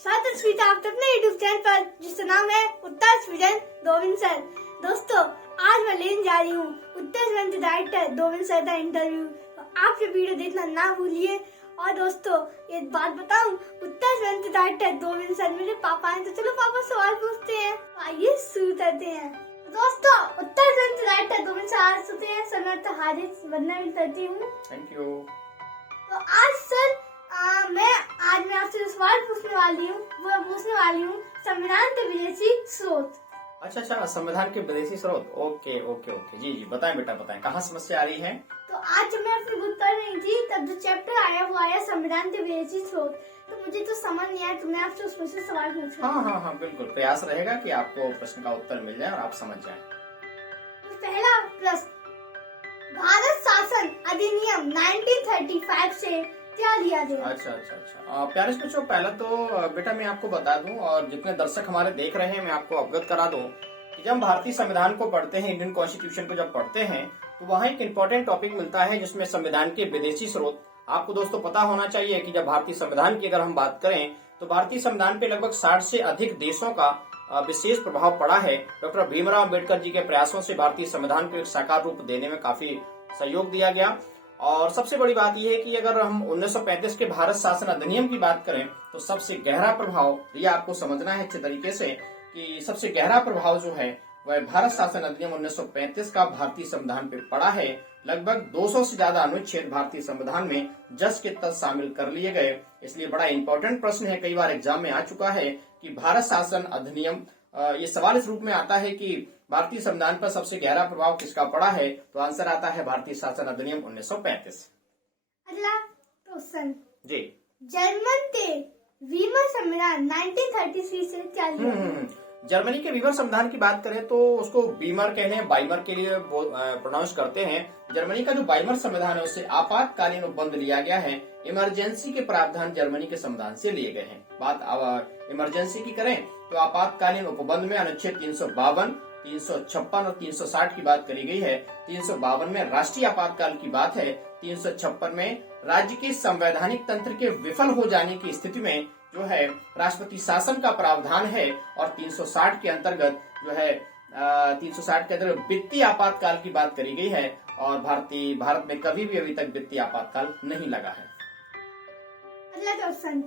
साथ स्वीट आप अपने यूट्यूब चैनल पर जिसका नाम है उत्तर स्वीडन दोविन सर। दोस्तों आज मैं लेने जा रही हूँ उत्तर स्वीडन के डायरेक्टर दोविन सर का इंटरव्यू। तो आप ये वीडियो देखना ना भूलिए। और दोस्तों एक बात बताऊं, उत्तर स्वीडन के डायरेक्टर दोविन सर मेरे पापा हैं, तो चलो पापा सवाल पूछते हैं। आइए शुरू करते हैं। दोस्तों उत्तर स्वीडन के डायरेक्टर दोविन सर आज सुनते हैं। सर मैं तो हार्दिक वंदना करती हूँ। Thank you. तो आज सर मैं आपसे जो सवाल पूछने वाली हूँ संविधान के विदेशी स्रोत। अच्छा, संविधान के विदेशी स्रोत। ओके, जी बताएं बेटा, बताएं कहाँ समस्या आ रही है। तो आज जब मैं अपनी बुक पढ़ रही थी तब जो चैप्टर आया वो आया संविधान के विदेशी स्रोत। तो मुझे तो समझ नहीं आया, तो मैं आपसे उसमें से सवाल पूछा। हाँ, बिल्कुल प्रयास रहेगा कि आपको प्रश्न का उत्तर मिल जाए और आप समझ जाएं। तो पहला प्रश्न, भारत शासन अधिनियम 1935 से क्या लिया गया? अच्छा। प्यारे बच्चों, पहला तो बेटा मैं आपको बता दूं और जितने दर्शक हमारे देख रहे हैं मैं आपको अवगत करा दूं कि जब हम भारतीय संविधान को पढ़ते हैं, इंडियन कॉन्स्टिट्यूशन को जब पढ़ते हैं तो वहाँ एक इम्पोर्टेंट टॉपिक मिलता है जिसमें संविधान के विदेशी स्रोत। आपको दोस्तों पता होना चाहिए कि जब भारतीय संविधान की अगर हम बात करें तो भारतीय संविधान पे लगभग 60 से अधिक देशों का विशेष प्रभाव पड़ा है। डॉक्टर भीमराव अम्बेडकर जी के प्रयासों से भारतीय संविधान को एक साकार रूप देने में काफी सहयोग दिया गया। और सबसे बड़ी बात यह है कि अगर हम 1935 के भारत शासन अधिनियम की बात करें तो सबसे गहरा प्रभाव, ये आपको समझना है अच्छे तरीके से कि सबसे गहरा प्रभाव जो है वह भारत शासन अधिनियम 1935 का भारतीय संविधान पे पड़ा है। लगभग 200 से ज्यादा अनुच्छेद भारतीय संविधान में जस के तस शामिल कर लिए गए। इसलिए बड़ा इंपॉर्टेंट प्रश्न है, कई बार एग्जाम में आ चुका है कि भारत शासन अधिनियम, ये सवाल इस रूप में आता है कि भारतीय संविधान पर सबसे गहरा प्रभाव किसका पड़ा है, तो आंसर आता है भारतीय शासन अधिनियम 1935। अगला क्वेश्चन जी, जर्मन के वीमर संविधान 1933 से क्या लिया? जर्मनी के वीमर संविधान की बात करें तो उसको बीमर कहने हैं, बाइमर के लिए प्रोनाउंस करते हैं। जर्मनी का जो बाइमर संविधान है उससे आपातकालीन उपबंध लिया गया है। इमरजेंसी के प्रावधान जर्मनी के संविधान से लिए गए हैं। बात अब इमरजेंसी की करें तो आपातकालीन उपबंध में अनुच्छेद 352, 356 और 360 की बात करी गई है। 352 में राष्ट्रीय आपातकाल की बात है। 356 में राज्य के संवैधानिक तंत्र के विफल हो जाने की स्थिति में जो है राष्ट्रपति शासन का प्रावधान है। और 360 के अंतर्गत जो है 360 के अंतर्गत वित्तीय आपातकाल की बात करी गई है। और भारत में कभी भी अभी तक वित्तीय आपातकाल नहीं लगा है। अगला क्वेश्चन,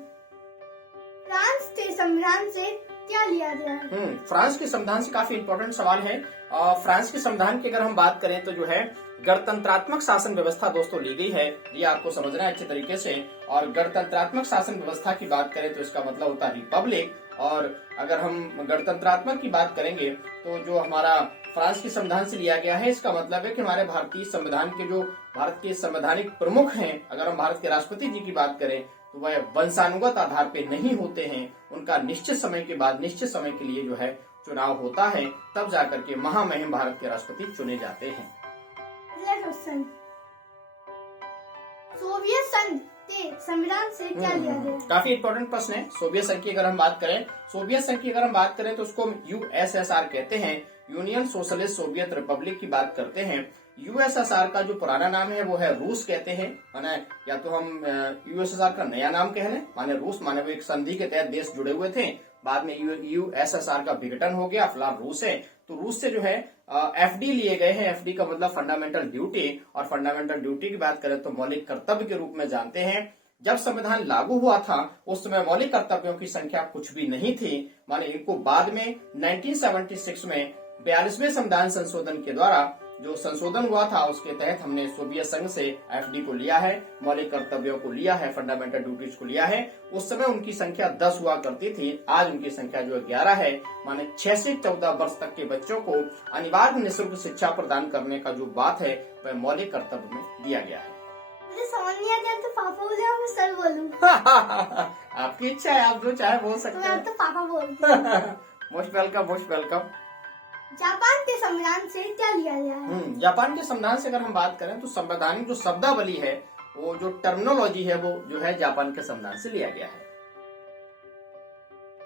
फ्रांस के संविधान से क्या लिया गया है? फ्रांस के संविधान से काफी इंपॉर्टेंट सवाल है। फ्रांस के संविधान की अगर हम बात करें तो जो है गणतंत्रात्मक शासन व्यवस्था दोस्तों ली गई है। ये आपको समझना है अच्छे तरीके से। और गणतंत्रात्मक शासन व्यवस्था की बात करें तो इसका मतलब होता है रिपब्लिक। और अगर हम गणतंत्रात्मक की बात करेंगे तो जो हमारा फ्रांस के संविधान से लिया गया है, इसका मतलब है कि हमारे भारतीय संविधान के जो भारत के संवैधानिक प्रमुख हैं, अगर हम भारत के राष्ट्रपति जी की बात करें तो वह वंशानुगत आधार पे नहीं होते हैं। उनका निश्चित समय के बाद निश्चित समय के लिए जो है चुनाव होता है, तब जाकर के महामहिम भारत के राष्ट्रपति चुने जाते हैं। अगला क्वेश्चन, सोवियत संघ के संविधान से क्या लिया गया? काफी इंपॉर्टेंट प्रश्न है। सोवियत संघ की अगर हम बात करें तो उसको यूएसएसआर कहते हैं, यूनियन सोशलिस्ट सोवियत रिपब्लिक की बात करते हैं। यूएसएसआर का जो पुराना नाम है वो है रूस कहते हैं, माने या तो हम यूएसएसआर का नया नाम कह लें, माने रूस, माने वो एक संधि के तहत देश जुड़े हुए थे। बाद में यूएसएसआर का विघटन हो गया, फिलहाल रूस है। तो रूस से जो है एफडी लिए गए हैं। एफडी का मतलब फंडामेंटल ड्यूटी, और फंडामेंटल ड्यूटी की बात करें तो मौलिक कर्तव्य के रूप में जानते हैं। जब संविधान लागू हुआ था उस समय मौलिक कर्तव्यों की संख्या कुछ भी नहीं थी, माने इनको बाद में 1976 में 42वें संविधान संशोधन के द्वारा जो संशोधन हुआ था उसके तहत हमने सोवियत संघ से एफडी को लिया है, मौलिक कर्तव्यों को लिया है, फंडामेंटल ड्यूटीज को लिया है। उस समय उनकी संख्या 10 हुआ करती थी, आज उनकी संख्या जो 11 है। माने 6 से 14 वर्ष तक के बच्चों को अनिवार्य निःशुल्क शिक्षा प्रदान करने का जो बात है वह मौलिक कर्तव्य में दिया गया है। मुझे समझ नहीं आता तो पापा बोले और मैं सर बोलूं? आपकी इच्छा है, आप जो चाहे बोल सकते हैं। मैं तो पापा बोलती हूँ। Most welcome. जापान के संविधान से क्या लिया गया है? जापान के संविधान से अगर हम बात करें तो संवैधानिक जो शब्दावली है, वो जो टर्मिनोलॉजी है, वो जो है जापान के संविधान से लिया गया है।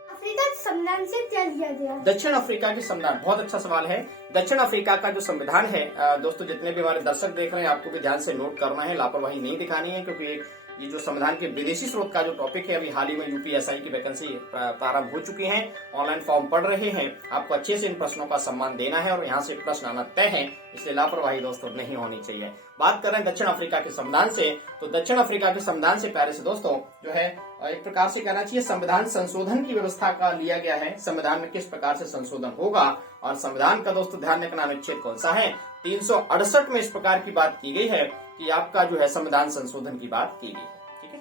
अफ्रीका के संविधान से क्या लिया गया? दक्षिण अफ्रीका के संविधान, बहुत अच्छा सवाल है। दक्षिण अफ्रीका का जो संविधान है, दोस्तों जितने भी हमारे दर्शक देख रहे हैं आपको भी ध्यान से नोट करना है, लापरवाही नहीं दिखानी है, क्योंकि ये जो संविधान के विदेशी स्रोत का जो टॉपिक है, अभी हाल ही में यूपीएसआई की वैकेंसी प्रारंभ हो चुकी है, ऑनलाइन फॉर्म पढ़ रहे हैं, आपको अच्छे से इन प्रश्नों का सम्मान देना है और यहाँ से प्रश्न आना तय है, इसलिए लापरवाही दोस्तों नहीं होनी चाहिए। बात कर रहे हैं दक्षिण अफ्रीका के संविधान से, तो दक्षिण अफ्रीका के संविधान से प्यारे से दोस्तों जो है एक प्रकार से कहना चाहिए संविधान संशोधन की व्यवस्था का लिया गया है, संविधान में किस प्रकार से संशोधन होगा और संविधान का दोस्तों ध्यान रखना अनुच्छेद कौन सा है, 368 में इस प्रकार की बात की गई है कि आपका जो है संविधान संशोधन की बात की गई है। ठीक है,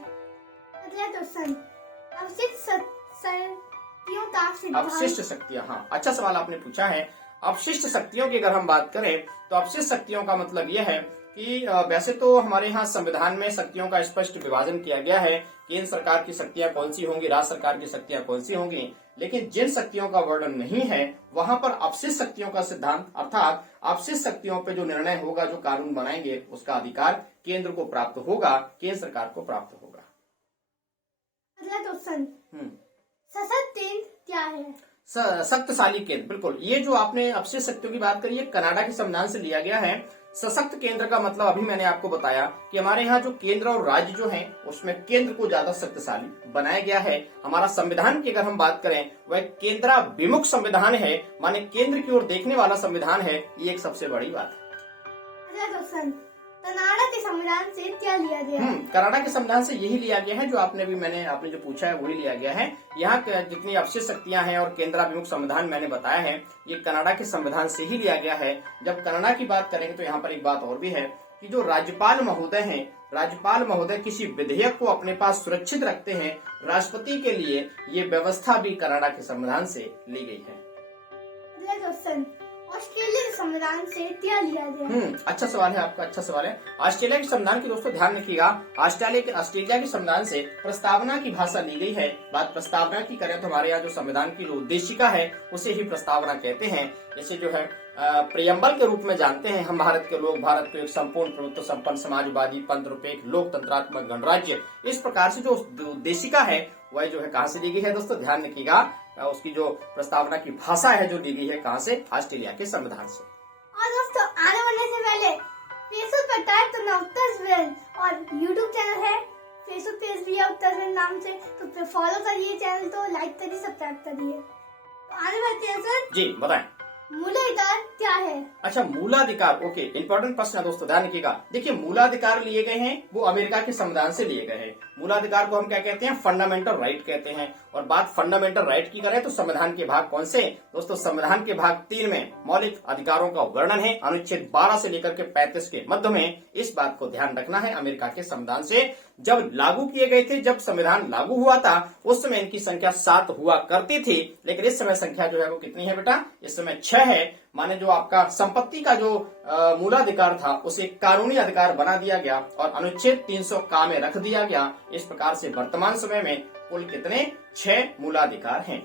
अगला क्वेश्चन, अवशिष्ट शक्तियां, हाँ अच्छा सवाल आपने पूछा है। अवशिष्ट शक्तियों की अगर हम बात करें तो अवशिष्ट शक्तियों का मतलब यह है कि वैसे तो हमारे यहाँ संविधान में शक्तियों का स्पष्ट विभाजन किया गया है, केंद्र सरकार की शक्तियां कौन सी होंगी, राज्य सरकार की शक्तियां कौन सी होंगी, लेकिन जिन शक्तियों का वर्णन नहीं है वहां पर अवशिष्ट शक्तियों का सिद्धांत अर्थात अवशिष्ट शक्तियों पे जो निर्णय होगा, जो कानून बनाएंगे, उसका अधिकार केंद्र को प्राप्त होगा, केंद्र सरकार को प्राप्त होगा। अगला क्वेश्चन, सशक्त केंद्र क्या है? शक्तिशाली केंद्र, बिल्कुल। ये जो आपने अवशिष्ट शक्तियों की बात करी है कनाडा के संविधान से लिया गया है। सशक्त केंद्र का मतलब अभी मैंने आपको बताया कि हमारे यहाँ जो केंद्र और राज्य जो हैं उसमें केंद्र को ज्यादा शक्तिशाली बनाया गया है। हमारा संविधान की अगर हम बात करें वह केंद्राभिमुख संविधान है, माने केंद्र की ओर देखने वाला संविधान है, ये एक सबसे बड़ी बात है। कनाडा के संविधान से क्या लिया गया है? कनाडा के संविधान से यही लिया गया है जो आपने जो पूछा है वही लिया गया है। यहाँ जितनी अवशिष्ट शक्तियां हैं और केंद्राभिमुख संविधान मैंने बताया है, ये कनाडा के संविधान से ही लिया गया है। जब कनाडा की बात करेंगे तो यहाँ पर एक बात और भी है कि जो राज्यपाल महोदय हैं, राज्यपाल महोदय किसी विधेयक को अपने पास सुरक्षित रखते हैं, राष्ट्रपति के लिए ये व्यवस्था भी कनाडा के संविधान से ली गई है। ऑस्ट्रेलिया के संविधान से क्या लिया गया? अच्छा सवाल है आपका, अच्छा सवाल है। ऑस्ट्रेलिया के संविधान की दोस्तों ध्यान रखिएगा, ऑस्ट्रेलिया के संविधान से प्रस्तावना की भाषा ली गई है। बात प्रस्तावना की करें तो हमारे यहाँ जो संविधान की जो उद्देशिका है उसे ही प्रस्तावना कहते हैं। जैसे जो है प्रियम्बल के रूप में जानते हैं हम भारत के लोग, भारत को एक संपूर्ण प्रभुत्व संपन्न समाजवादी पंथनिरपेक्ष लोकतंत्रात्मक गणराज्य, इस प्रकार से जो उद्देशिका है वह जो है कहाँ से ली गई है दोस्तों, ध्यान रखिएगा। उसकी जो प्रस्तावना की भाषा है जो ली गई है कहाँ से, ऑस्ट्रेलिया के संविधान से। और दोस्तों आगे बढ़ने से पहले फेसबुक पर टाइप करना उत्तर और यूट्यूब चैनल है, फेसबुक पेज भी है उत्तर नाम से, तो फॉलो करिए चैनल, तो लाइक करिए, सब्सक्राइब करिए। तो आगे बढ़ते हैं सर। जी बताएं, मूलाधिकार क्या है? अच्छा मूलाधिकार, ओके, इंपॉर्टेंट प्रश्न है दोस्तों, ध्यान रखिएगा। देखिए मूलाधिकार लिए गए हैं वो अमेरिका के संविधान से लिए गए हैं। मूलाधिकार को हम क्या कहते हैं, फंडामेंटल राइट कहते हैं। और बात फंडामेंटल राइट की करें तो संविधान के भाग कौन से दोस्तों, संविधान के भाग 3 में मौलिक अधिकारों का वर्णन है, अनुच्छेद 12 से लेकर के 35 के मध्य में। इस बात को ध्यान रखना है, अमेरिका के संविधान से जब लागू किए गए थे, जब संविधान लागू हुआ था उस समय इनकी संख्या 7 हुआ करती थी, लेकिन इस समय संख्या जो है वो कितनी है बेटा, इस समय 6 है। माने जो आपका संपत्ति का जो मूलाधिकार था उसे कानूनी अधिकार बना दिया गया और अनुच्छेद 300 का में रख दिया गया। इस प्रकार से वर्तमान समय में कुल कितने, 6 मूलाधिकार हैं।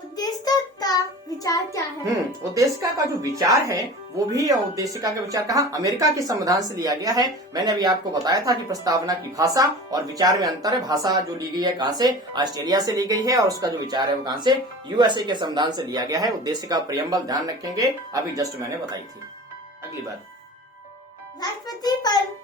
उद्देशिका का विचार क्या है? उद्देशिका का जो विचार है वो भी उद्देशिका का विचार कहाँ, अमेरिका के संविधान से लिया गया है। मैंने अभी आपको बताया था कि प्रस्तावना की भाषा और विचार में अंतर है। भाषा जो ली गई है कहाँ से, ऑस्ट्रेलिया से ली गई है, और उसका जो विचार है वो कहाँ से, यूएसए के संविधान से लिया गया है। उद्देशिका प्रियम्बल ध्यान रखेंगे, अभी जस्ट मैंने बताई थी। अगली बात, राष्ट्रपति पर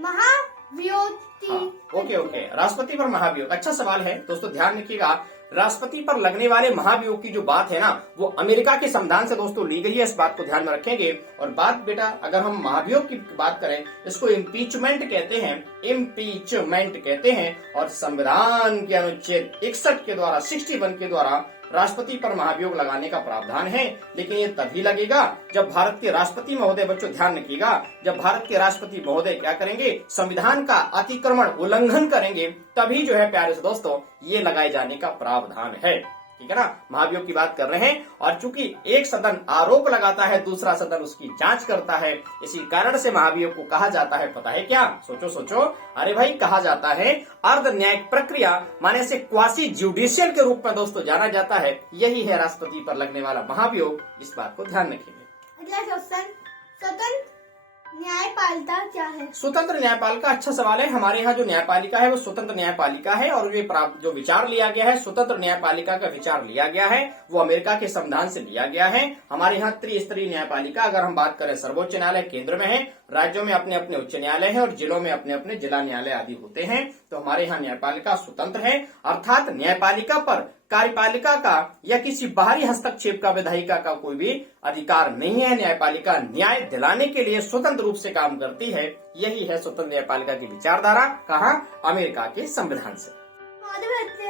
महाभियोग की ओके, राष्ट्रपति पर महाभियोग, अच्छा सवाल है दोस्तों, ध्यान रखिएगा। राष्ट्रपति पर लगने वाले महाभियोग की जो बात है ना वो अमेरिका के संविधान से दोस्तों ली गई है, इस बात को ध्यान में रखेंगे। और बात बेटा अगर हम महाभियोग की बात करें इसको इम्पीचमेंट कहते हैं, इम्पीचमेंट कहते हैं। और संविधान के अनुच्छेद 61 के द्वारा 61 के द्वारा राष्ट्रपति पर महाभियोग लगाने का प्रावधान है, लेकिन ये तभी लगेगा जब भारत के राष्ट्रपति महोदय, बच्चों ध्यान रखिएगा, जब भारत के राष्ट्रपति महोदय क्या करेंगे, संविधान का अतिक्रमण उल्लंघन करेंगे, तभी जो है प्यारे दोस्तों ये लगाए जाने का प्रावधान है। ठीक है ना, महाभियोग की बात कर रहे हैं। और चूंकि एक सदन आरोप लगाता है, दूसरा सदन उसकी जांच करता है, इसी कारण से महाभियोग को कहा जाता है, पता है क्या, सोचो, अरे भाई कहा जाता है अर्ध न्यायिक प्रक्रिया, माने से क्वासी जुडिशियल के रूप में दोस्तों जाना जाता है। यही है राष्ट्रपति पर लगने वाला महाभियोग, इस बात को ध्यान रखेंगे। अगला क्वेश्चन, स्वतंत्र न्यायपालिका क्या है? स्वतंत्र न्यायपालिका, अच्छा सवाल है। हमारे यहाँ जो न्यायपालिका है वो स्वतंत्र न्यायपालिका है, और ये जो विचार लिया गया है, स्वतंत्र न्यायपालिका का विचार लिया गया है, वो अमेरिका के संविधान से लिया गया है। हमारे यहाँ त्रिस्तरीय न्यायपालिका, अगर हम बात करें, सर्वोच्च न्यायालय केंद्र में है, राज्यों में अपने अपने उच्च न्यायालय है, और जिलों में अपने अपने जिला न्यायालय आदि होते हैं। तो हमारे यहाँ न्यायपालिका स्वतंत्र है, अर्थात न्यायपालिका पर कार्यपालिका का या किसी बाहरी हस्तक्षेप का, विधायिका का कोई भी अधिकार नहीं है। न्यायपालिका न्याय दिलाने के लिए स्वतंत्र रूप से काम करती है। यही है स्वतंत्र न्यायपालिका की विचारधारा। कहाँ? अमेरिका के संविधान से।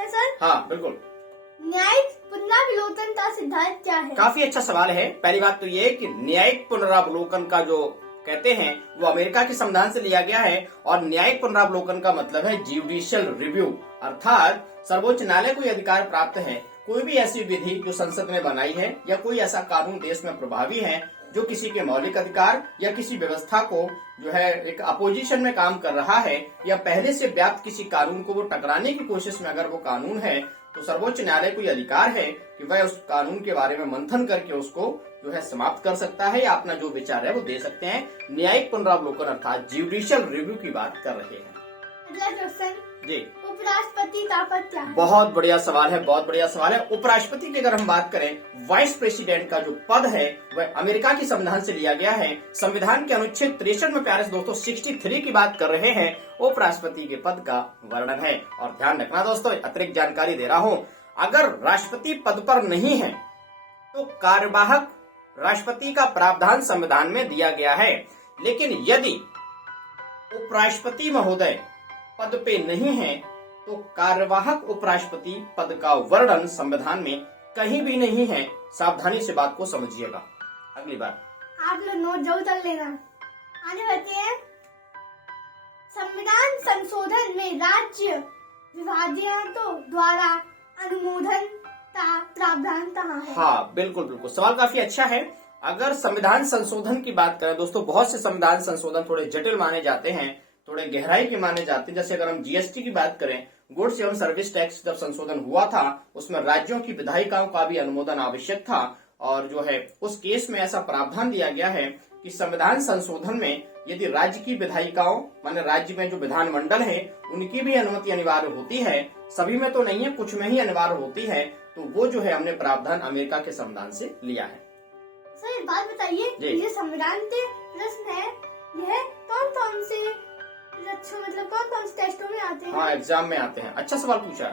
सर, हाँ बिल्कुल। न्यायिक पुनरावलोकन का सिद्धांत क्या है? काफी अच्छा सवाल है। पहली बात तो ये कि न्यायिक पुनरावलोकन का जो कहते हैं वो अमेरिका के संविधान से लिया गया है, और न्यायिक पुनरावलोकन का मतलब है जुडिशियल रिव्यू, अर्थात सर्वोच्च न्यायालय को अधिकार प्राप्त है कोई भी ऐसी विधि जो संसद ने बनाई है या कोई ऐसा कानून देश में प्रभावी है जो किसी के मौलिक अधिकार या किसी व्यवस्था को जो है एक अपोजिशन में काम कर रहा है, या पहले से व्याप्त किसी कानून को वो टकराने की कोशिश में अगर वो कानून है, तो सर्वोच्च न्यायालय को यह अधिकार है कि वह उस कानून के बारे में मंथन करके उसको जो है समाप्त कर सकता है, या अपना जो विचार है वो दे सकते हैं। न्यायिक पुनरावलोकन अर्थात जुडिशियल रिव्यू की बात कर रहे हैं। अगला क्वेश्चन जी, उपराष्ट्रपति का पद क्या है? बहुत बढ़िया सवाल है, बहुत बढ़िया सवाल है। उपराष्ट्रपति की अगर हम बात करें, वाइस प्रेसिडेंट का जो पद है वह अमेरिका के संविधान से लिया गया है। संविधान के अनुच्छेद 63 में प्यारे दोस्तों 63 की बात कर रहे हैं, उपराष्ट्रपति के पद का वर्णन है। और ध्यान रखना दोस्तों, अतिरिक्त जानकारी दे रहा हूँ, अगर राष्ट्रपति पद पर नहीं है तो कार्यवाहक राष्ट्रपति का प्रावधान संविधान में दिया गया है, लेकिन यदि उपराष्ट्रपति महोदय पद पे नहीं है तो कार्यवाहक उपराष्ट्रपति पद का वर्णन संविधान में कहीं भी नहीं है। सावधानी से बात को समझिएगा। अगली बार आप लोग नोट जरूर कर लेना। आगे बढ़ते हैं। संविधान संशोधन में राज्य विभाजनों द्वारा अनुमोदन का प्रावधान कहाँ है? हाँ बिल्कुल बिल्कुल, सवाल काफी अच्छा है। अगर संविधान संशोधन की बात करें दोस्तों, बहुत से संविधान संशोधन थोड़े जटिल माने जाते हैं, थोड़े गहराई के माने जाते हैं। जैसे अगर हम जीएसटी की बात करें, गुड्स एवं सर्विस टैक्स जब संशोधन हुआ था, उसमें राज्यों की विधायिकाओं का भी अनुमोदन आवश्यक था, और जो है उस केस में ऐसा प्रावधान दिया गया है कि संविधान संशोधन में यदि राज्य की विधायिकाओं माने राज्य में जो विधानमंडल है उनकी भी अनुमति अनिवार्य होती है, सभी में तो नहीं है, कुछ में ही अनिवार्य होती है, तो वो जो है हमने प्रावधान अमेरिका के संविधान से लिया है। सर एक बात बताइए, ये संविधान के प्रश्न है, यह कौन कौन से मतलब कौन कौन से टेस्टों में आते हैं? हाँ, एग्जाम में आते हैं। अच्छा सवाल पूछा।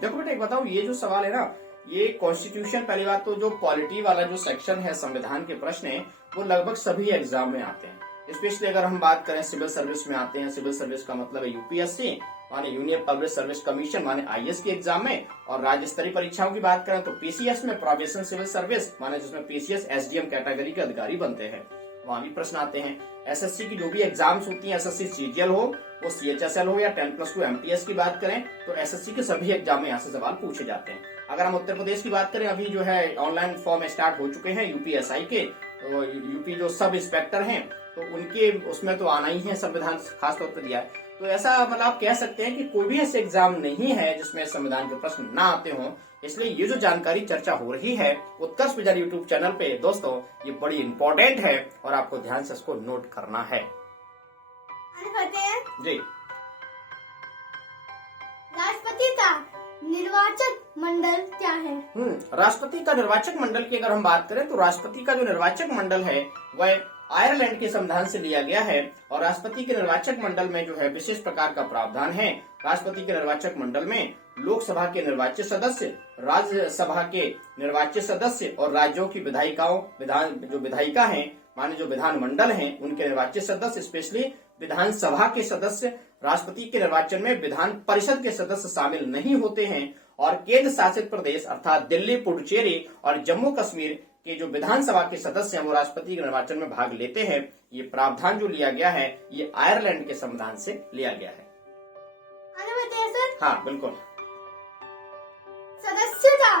देखो बेटा एक बताओ, ये जो सवाल है ना, ये कॉन्स्टिट्यूशन, पहली बात तो जो पॉलिटी वाला जो सेक्शन है संविधान के प्रश्न है वो लगभग सभी एग्जाम में आते हैं। स्पेशली अगर हम बात करें सिविल सर्विस में आते हैं। सिविल सर्विस का मतलब है यूपीएससी माने यूनियन पब्लिक सर्विस कमीशन माने आईएएस के एग्जाम में, और राज्य स्तरीय परीक्षाओं की बात करें तो पीसीएस में प्रोबेशन सिविल सर्विस माने जिसमें पीसीएस एसडीएम कैटेगरी के अधिकारी बनते हैं, वहां भी प्रश्न आते हैं। एसएससी की जो भी एग्जाम्स होती हैं, एसएससी सीजीएल हो, वो सीएचएसएल हो, या 10+2 एमटीएस की बात करें तो एसएससी के सभी एग्जाम में यहाँ से सवाल पूछे जाते हैं। अगर हम उत्तर प्रदेश की बात करें, अभी जो है ऑनलाइन फॉर्म स्टार्ट हो चुके हैं यूपीएसआई के, तो यूपी जो सब इंस्पेक्टर हैं तो उनके उसमें तो आना ही है, संविधान खासतौर पर दिया है। तो ऐसा मतलब आप कह सकते हैं कि कोई भी ऐसे एग्जाम नहीं है जिसमें संविधान के प्रश्न ना आते हों। इसलिए ये जो जानकारी चर्चा हो रही है उत्कर्ष विजय यूट्यूब चैनल पे दोस्तों, ये बड़ी इंपॉर्टेंट है और आपको ध्यान से इसको नोट करना है। जी, राष्ट्रपति का निर्वाचक मंडल क्या है? राष्ट्रपति का निर्वाचक मंडल की अगर हम बात करें तो राष्ट्रपति का जो निर्वाचक मंडल है वह आयरलैंड के संविधान से लिया गया है, और राष्ट्रपति के निर्वाचक मंडल में जो है विशेष प्रकार का प्रावधान है। राष्ट्रपति के निर्वाचक मंडल में लोकसभा के निर्वाचित सदस्य, राज्यसभा के निर्वाचित सदस्य और राज्यों की विधायिकाओं जो विधायिका हैं माने जो विधानमंडल हैं उनके निर्वाचित सदस्य, स्पेशली विधानसभा के सदस्य। राष्ट्रपति के निर्वाचन में विधान परिषद के सदस्य शामिल नहीं होते हैं, और केंद्र शासित प्रदेश अर्थात दिल्ली, पुडुचेरी और जम्मू कश्मीर के जो विधानसभा के सदस्य हैं वो राष्ट्रपति के निर्वाचन में भाग लेते हैं। ये प्रावधान जो लिया गया है ये आयरलैंड के संविधान से लिया गया है। हाँ बिल्कुल। सदस्य का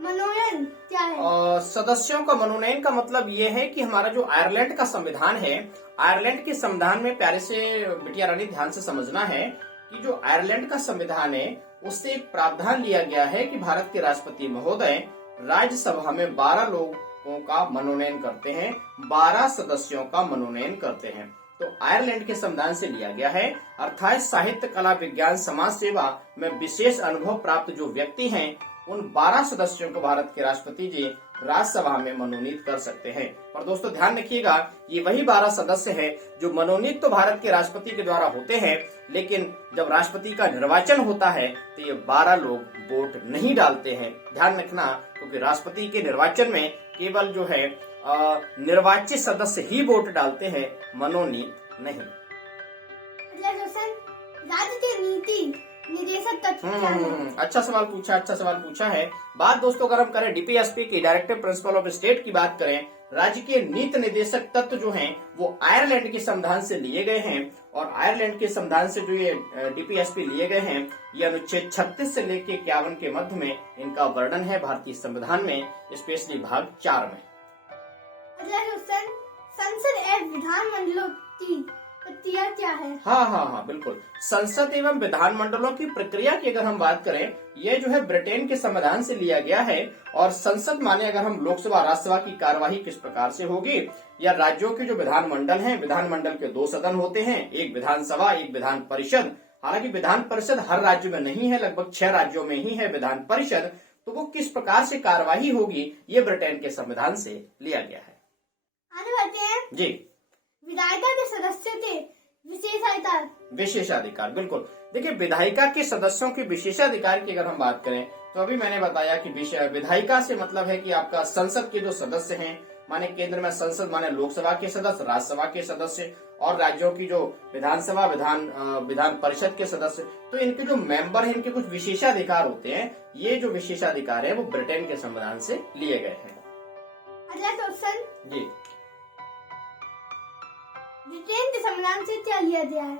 मनोनयन क्या है? सदस्यों का मनोनयन का मतलब ये है कि हमारा जो आयरलैंड का संविधान है, आयरलैंड के संविधान में प्यारे से बिटिया रानी ध्यान से समझना है कि जो आयरलैंड का संविधान है उससे एक प्रावधान लिया गया है कि भारत के राष्ट्रपति महोदय राज्यसभा में 12 लोग का मनोनयन करते हैं, 12 सदस्यों का मनोनयन करते हैं। तो आयरलैंड के संविधान से लिया गया है, अर्थात साहित्य, कला, विज्ञान, समाज सेवा में विशेष अनुभव प्राप्त जो व्यक्ति हैं, उन 12 सदस्यों को भारत के राष्ट्रपति जी राज्यसभा में मनोनीत कर सकते हैं। पर दोस्तों ध्यान रखिएगा, ये वही 12 सदस्य हैं जो मनोनीत तो भारत के राष्ट्रपति के द्वारा होते हैं, लेकिन जब राष्ट्रपति का निर्वाचन होता है तो ये 12 लोग वोट नहीं डालते हैं। ध्यान रखना, क्योंकि राष्ट्रपति के निर्वाचन में केवल जो है निर्वाचित सदस्य ही वोट डालते हैं, मनोनीत नहीं। राज्य की नीति निदेशक तत्व क्या है? अच्छा सवाल पूछा है। बात दोस्तों अगर हम करें डीपीएसपी की, डायरेक्टिव प्रिंसिपल ऑफ स्टेट की बात करें, राज्य के नीति निर्देशक तत्व जो हैं वो आयरलैंड के संविधान से लिए गए हैं। और आयरलैंड के संविधान से जो ये डीपीएसपी लिए गए हैं, ये अनुच्छेद 36 से लेकर 51 के मध्य में इनका वर्णन है भारतीय संविधान में, स्पेशली भाग 4 में। संसद एवं विधानमंडलों की प्रक्रिया क्या है? हाँ, बिल्कुल। संसद एवं विधानमंडलों की प्रक्रिया की अगर हम बात करें, ये जो है ब्रिटेन के संविधान से लिया गया है। और संसद माने अगर हम लोकसभा, राज्यसभा की कार्यवाही किस प्रकार से होगी, या राज्यों के जो विधानमंडल हैं, विधानमंडल के 2 सदन होते हैं, एक विधानसभा, एक विधान परिषद। हालांकि विधान परिषद हर राज्य में नहीं है, लगभग 6 राज्यों में ही है विधान परिषद। तो वो किस प्रकार से कार्यवाही होगी, ये ब्रिटेन के संविधान से लिया गया है। आगे बढ़ते हैं जी। विधायिका के सदस्य के विशेषाधिकार, बिल्कुल। देखिए, विधायिका के सदस्यों के विशेषाधिकार की अगर हम बात करें तो अभी मैंने बताया कि विधायिका से मतलब है कि आपका संसद के जो सदस्य हैं, माने केंद्र में संसद माने लोकसभा के सदस्य, राज्यसभा के सदस्य, और राज्यों की जो विधानसभा, विधान परिषद के सदस्य, तो इनके जो मेंबर हैं, इनके कुछ विशेषाधिकार होते हैं। ये जो विशेषाधिकार है वो ब्रिटेन के संविधान से लिए गए हैं। अगला क्वेश्चन जी, ब्रिटेन के संविधान से क्या लिया गया है?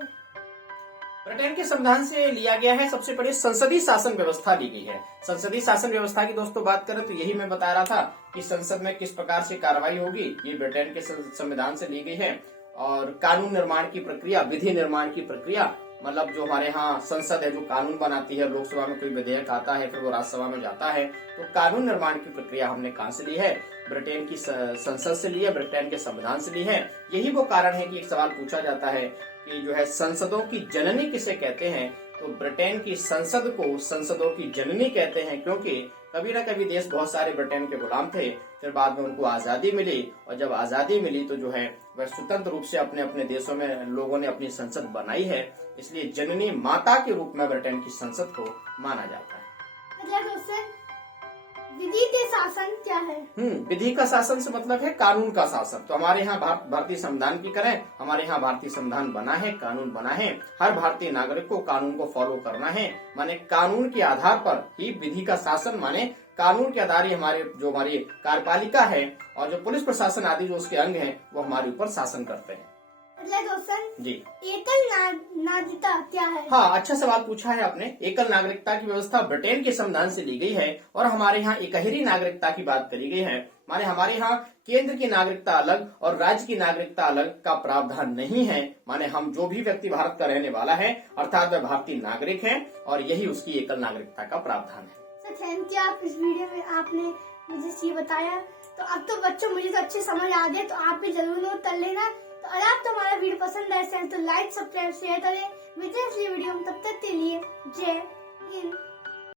ब्रिटेन के संविधान से लिया गया है, सबसे पहले संसदीय शासन व्यवस्था ली गई है। संसदीय शासन व्यवस्था की दोस्तों बात करें तो यही मैं बता रहा था कि संसद में किस प्रकार से कार्रवाई होगी, ये ब्रिटेन के संविधान से ली गई है। और कानून निर्माण की प्रक्रिया, विधि निर्माण की प्रक्रिया, मतलब जो हमारे यहाँ संसद है जो कानून बनाती है, लोकसभा में कोई विधेयक आता है फिर वो राज्यसभा में जाता है, तो कानून निर्माण की प्रक्रिया हमने कहाँ से ली है? ब्रिटेन की संसद से ली है, ब्रिटेन के संविधान से ली है। यही वो कारण है कि एक सवाल पूछा जाता है कि जो है संसदों की जननी किसे कहते हैं, तो ब्रिटेन की संसद को संसदों की जननी कहते हैं, क्योंकि कभी ना कभी देश बहुत सारे ब्रिटेन के गुलाम थे, फिर बाद में उनको आजादी मिली, और जब आजादी मिली तो जो है वह स्वतंत्र रूप से अपने अपने देशों में लोगों ने अपनी संसद बनाई है, इसलिए जननी माता के रूप में ब्रिटेन की संसद को माना जाता है। विधि के शासन क्या है? विधि का शासन से मतलब है कानून का शासन। तो हमारे यहाँ भारतीय संविधान की करें, हमारे यहाँ भारतीय संविधान बना है, कानून बना है, हर भारतीय नागरिक को कानून को फॉलो करना है। माने कानून के आधार पर ही विधि का शासन, माने कानून के आधार ही हमारी कार्यपालिका है और जो पुलिस प्रशासन आदि जो उसके अंग हैं वो हमारे ऊपर शासन करते हैं। जी, एकल नागरिकता क्या है? हाँ, अच्छा सवाल पूछा है आपने। एकल नागरिकता की व्यवस्था ब्रिटेन के संविधान से ली गई है और हमारे यहाँ एकहरी नागरिकता की बात करी गई है। माने हमारे यहाँ केंद्र की नागरिकता अलग और राज्य की नागरिकता अलग का प्रावधान नहीं है। माने हम जो भी व्यक्ति भारत का रहने वाला है अर्थात वह भारतीय नागरिक है और यही उसकी एकल नागरिकता का प्रावधान है। थैंक यू, आप इस वीडियो में आपने मुझे ये बताया। तो अब तो बच्चों मुझे तो अच्छे समझ आ गए, तो आप भी जरूर नोट कर लेना। तो अगर आपको हमारा वीडियो पसंद आए तो लाइक, सब्सक्राइब, शेयर करें। मिलते हैं अगली वीडियो में, तब तक के लिए जय हिंद।